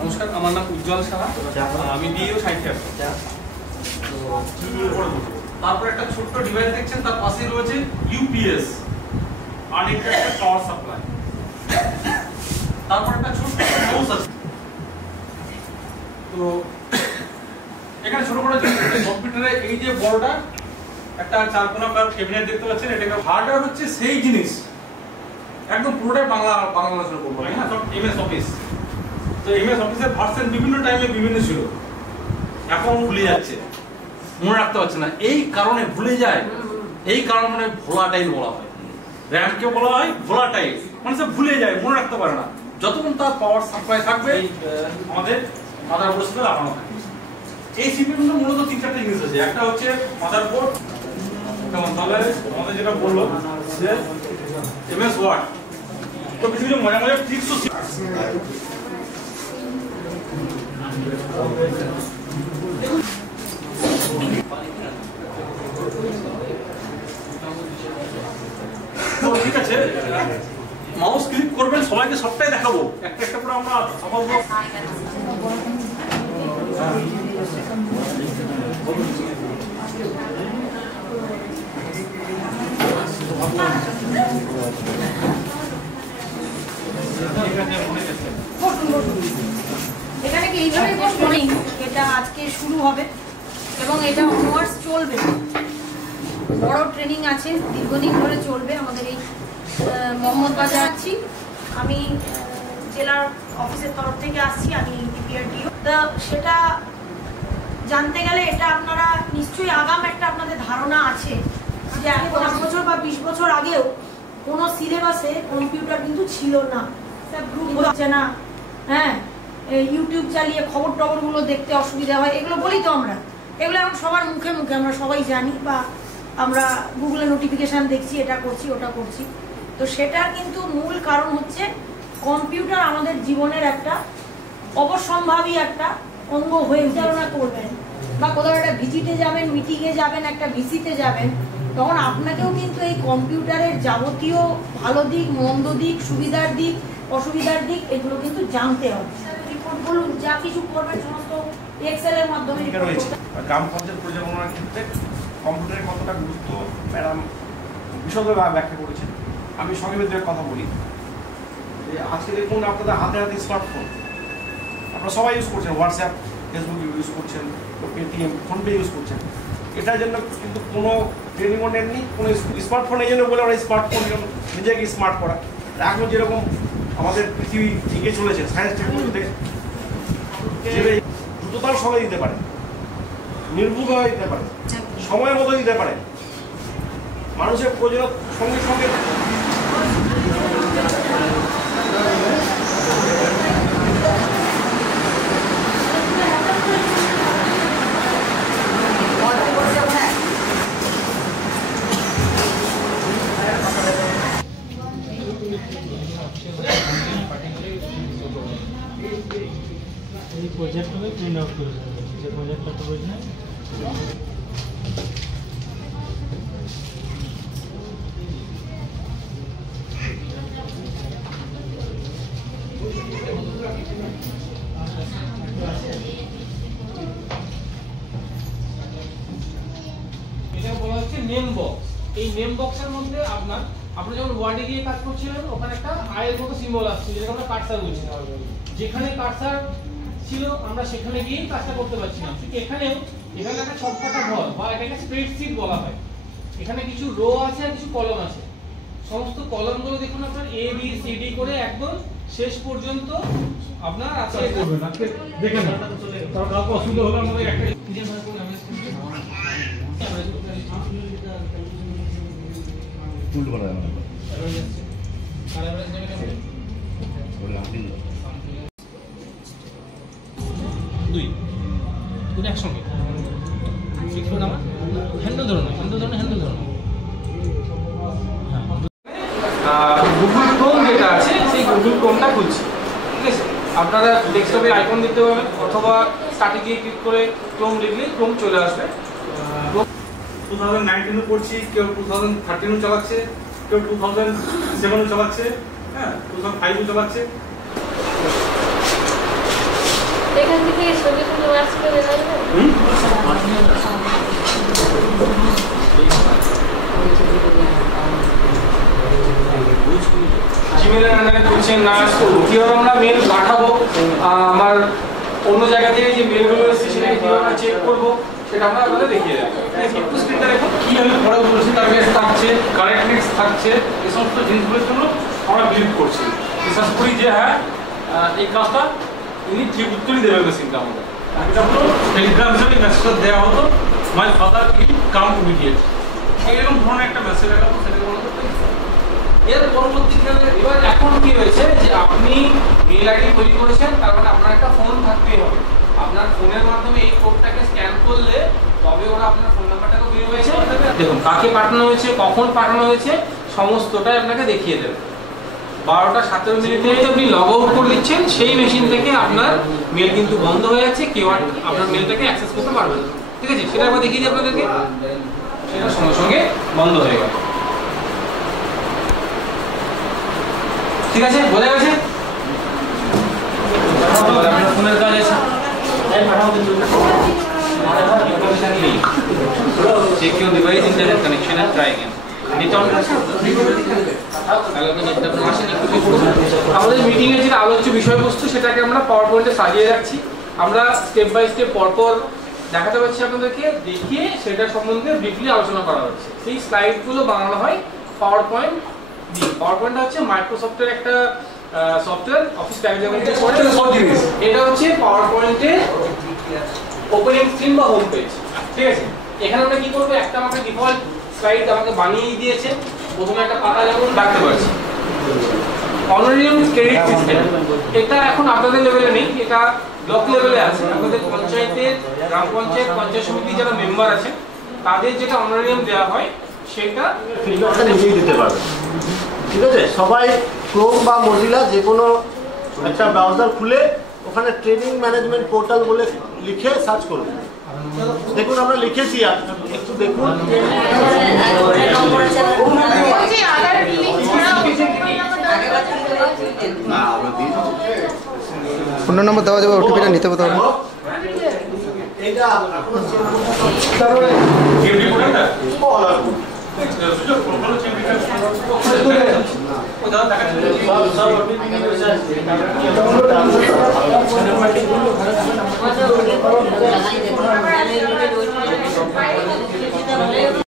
नमस्कार আমার নাম উজ্জ্বল সাহা আমি ডিও সাইকেল তারপর একটা ছোট্ট ডিভাইস দেখছেন তার পাশে রয়েছে ইউপিএস আনইন্টারাপ্টেড পাওয়ার সাপ্লাই তারপর একটা ছোট্ট মাউস আছে তো এখানে ছোট করে কম্পিউটারে এই যে বড়টা একটা চারকোনাকার ক্যাবিনেট দেখতে পাচ্ছেন এটাকে হার্ডওয়্যার হচ্ছে সেই জিনিস একদম পুরোটাই বাংলা আলোচনা করবো হ্যাঁ সব এমএস অফিস তো এমএস অফিসের ভার্সন বিভিন্ন টাইমে বিভিন্ন ছিল এখন ভুলে যাচ্ছে মনে রাখতে পারছে না এই কারণে ভুলে যায় এই কারণে মানে ভোলাটাইল বলা হয় র্যামকে বলা হয় ভোলাটাইল মানে সে ভুলে যায় মনে রাখতে পারে না যতক্ষণ তার পাওয়ার সাপ্লাই থাকবে আমাদের মাদারবোর্ডের সাথে লাগানো থাকে এই সিপিইউ এর মূলত তিন চারটা জিনিস আছে একটা হচ্ছে মাদারবোর্ড কেমন তাহলে আমাদের যেটা বললো যে এমএস ওয়ার্ড তো কিছু কিছু মজা মজার ট্রিক্সও ঠিক আছে মাউস ক্লিক করবেন সবাইকে সবটাই দেখাবো একটা একটা করে আমরা আপাতত এখানে কি এইভাবে বসবনি এটা আজকে শুরু হবে এবং এটা অনওয়ার্ডস চলবে বড় ট্রেনিং আছে দীর্ঘদিন ধরে চলবে আমাদের এই মোহাম্মদ বাজার আছি আমি জেলার অফিসের তরফ থেকে আসছি আমি ডিপিআরডিও তো সেটা জানতে গেলে এটা আপনারা নিশ্চয়ই আগাম একটা আপনাদের ধারণা আছে যে 10 বছর বা 20 বছর আগেও কোনো সিলেবাসে কম্পিউটার কিন্তু ছিল না গ্রুপ হচ্ছে না হ্যাঁ ইউটিউব চালিয়ে খবর টবরগুলো দেখতে অসুবিধা হয় এগুলো বলি তো আমরা এগুলো এখন সবার মুখে মুখে আমরা সবাই জানি বা আমরা গুগলে নোটিফিকেশান দেখছি এটা করছি ওটা করছি তো সেটার কিন্তু মূল কারণ হচ্ছে কম্পিউটার আমাদের জীবনের একটা অবশ্যম্ভাবী একটা অঙ্গ হয়ে পরিচালনা করবেন বা কোথাও একটা ভিজিটে যাবেন মিটিংয়ে যাবেন একটা ভিসিতে যাবেন তখন আপনাকেও কিন্তু এই কম্পিউটারের যাবতীয় ভালো দিক মন্দ দিক সুবিধার দিক অসুবিধার দিক এগুলো কিন্তু জানতে হবে রিপোর্ট বলুন যা কিছু করবেন সমস্ত এক্সেল এর মাধ্যমে গ্রাম পঞ্চায়েত পরিচালনার ক্ষেত্রে কম্পিউটারের কতটা গুরুত্ব ম্যাডাম বিশদভাবে ব্যাখ্যা করেছেন আমি সংক্ষেপে কথা বলি যে আজকে দেখুন আপনাদের হাতে হাতে স্মার্টফোন আপনারা সবাই ইউজ করছেন হোয়াটসঅ্যাপ ফেসবুক ইউজ করছেন পেটিএম ফোনপে ইউজ করছেন এটার জন্য কিন্তু কোনো ট্রেনিংও নেননি কোনো স্মার্টফোন এই জন্য বলে আমরা স্মার্টফোন নিজেকে স্মার্ট করা এখন যেরকম আমাদের পৃথিবী এগিয়ে চলেছে সায়েন্স টেকনোলজিতে যেভাবে দ্রুততার সঙ্গে দিতে পারে নির্ভুলভাবে দিতে পারে সময়ের মতো দিতে পারে মানুষের প্রয়োজন সঙ্গে সঙ্গে प्रोजेक्ट में प्रिंट आउट कर सकते प्रोजेक्ट का प्रोजेक्ट এটা বলা হচ্ছে নেম বক্স এই নেম বক্সের মধ্যে আপনারা যখন ওয়ার্ডে গিয়ে কাজ করছিলেন ওখানে একটা আয়ের মতো সিম্বল আসছে যেটাকে আমরা কার্সার বলছি যেখানে কার্সার ছিল আমরা সেখানে গিয়ে কাজটা করতে পারছিলাম ঠিক এখানে একটা ছককাটা ঘর বা এটাকে স্প্রেডশিট বলা হয় এখানে কিছু রো আছে আর কিছু কলম আছে সমস্ত কলমগুলো দেখুন আপনার এ বি সি ডি করে একদম শেষ পর্যন্ত আপনার আছে করবেন আজকে দেখেন তার কাউকে অসুবিধা হলে আমাদের একটা উল্টো করা যাবে না খুলছি, ঠিক আছে? আপনারা ডেস্কটপে আইকন দিতে পারবেন অথবা স্টার্টে গিয়ে ক্লিক করে ক্রোম লিখলেই ক্রোম চলে আসবে। 2019 পড়ছি, কেউ 2013 চালাচ্ছে, কেউ 2007 চালাচ্ছে, হ্যাঁ 2005 চালাচ্ছে। এখান থেকে ছবি তুলে ওয়াচ করে রাখবে। জিমেলের আন্ডারে করছেন না, কিভাবে আমরা মেল পাঠাবো, আমার অন্য জায়গা থেকে যে মেলগুলো এসেছে সেটাকে কিভাবে আমরা চেক করবো সেটা আমরা আপনাদের দেখিয়ে দেবো। একটু স্ক্রিনটা দেখুন, কিভাবে পড়া বলছি, টার্গেট থাকছে, কারেক্টনেস থাকছে, এই সমস্ত জিনিসগুলোর জন্য আমরা বিলিভ করছি। বিশ্বাস করি যে হ্যাঁ এই কাজটা ইনি ঠিক উত্তরই দেবে মেশিনটা আমাদের। এটা হলো টেলিগ্রাম হিসেবে মেসেজটা দেওয়া হতো, my father will come immediate, এরকম ধরনের একটা মেসেজ দেওয়া হতো, সেটাকে বলা হতো। এর পরবর্তীকালে এবার এখন কি হয়েছে যে আপনি মেল আইডি তৈরি করেছেন, তার মানে আপনার একটা ফোন থাকতেই হবে। আপনার ফোনের মাধ্যমে এই কোডটাকে স্ক্যান করলে তবে ওরা আপনার ফোন নাম্বারটাকে বের হয়েছে, দেখুন কাকে পাঠানো হয়েছে, কখন পাঠানো হয়েছে, সমস্তটাই আপনাকে দেখিয়ে দেবে। 12:17 আপনি লগ আউট করে দিচ্ছেন, সেই মেশিন থেকে আপনার মেল কিন্তু বন্ধ হয়ে যাচ্ছে, কেউ আর আপনার মেলটাকে অ্যাক্সেস করতে পারবে না, ঠিক আছে? সেটা একবার দেখিয়ে দিই আপনাদেরকে, সেটা সঙ্গে সঙ্গে বন্ধ হয়ে গেল। ঠিক আছে, বোঝা গেছে? ফোনের কাজ আছে, check your device internet connection and try again. আমাদের মিটিং এর যে আলোচ্য বিষয়বস্তু সেটাকে আমরা পাওয়ার পয়েন্টে সাজিয়ে রাখছি। আমরা স্টেপ বাই স্টেপ পরপর দেখাতে পারছি আপনাদেরকে, দেখিয়ে সেটা সম্বন্ধে ব্রিফলি আলোচনা করা হচ্ছে। সেই স্লাইডগুলো বানানো হয় পাওয়ার পয়েন্ট দিয়ে। পাওয়ার পয়েন্টটা হচ্ছে মাইক্রোসফটের একটা সফটওয়্যার, অফিস প্যাকেজের মধ্যে এটা হচ্ছে পাওয়ার পয়েন্টের ওপেনিং স্ক্রিন বা হোম পেজ, ঠিক আছে? এখানে আমরা কি করবো, একটা আমাকে ডিফল্ট স্লাইড আমাকে বানিয়ে দিয়েছে, প্রথমে একটা পাতা যেমন রাখতে পারছি। অনারিয়াম ক্রেডিট সিস্টেম এটা এখন আপনাদের লেভেলে নেই, এটা ব্লক লেভেলে আছে। আমাদের পঞ্চায়েতের, গ্রাম পঞ্চায়েত, পঞ্চায়েত সমিতি যারা মেম্বার আছে তাদের যেটা অনারিয়াম দেওয়া হয় সেটা ফিডব্যাকটা নিজেই দিতে পারবে, ঠিক আছে? সবাই ক্রোম বা মজিলা যে কোনো একটা ব্রাউজার খুলে ওখানে ট্রেনিং ম্যানেজমেন্ট পোর্টাল বলে লিখে সার্চ করবে। দেখুন আমরা লিখেছি, একটু দেখুন। ফোন নম্বর দেওয়া যাবে, ওটিপিটা নিতে হবে। এইটা লাগাই দেখো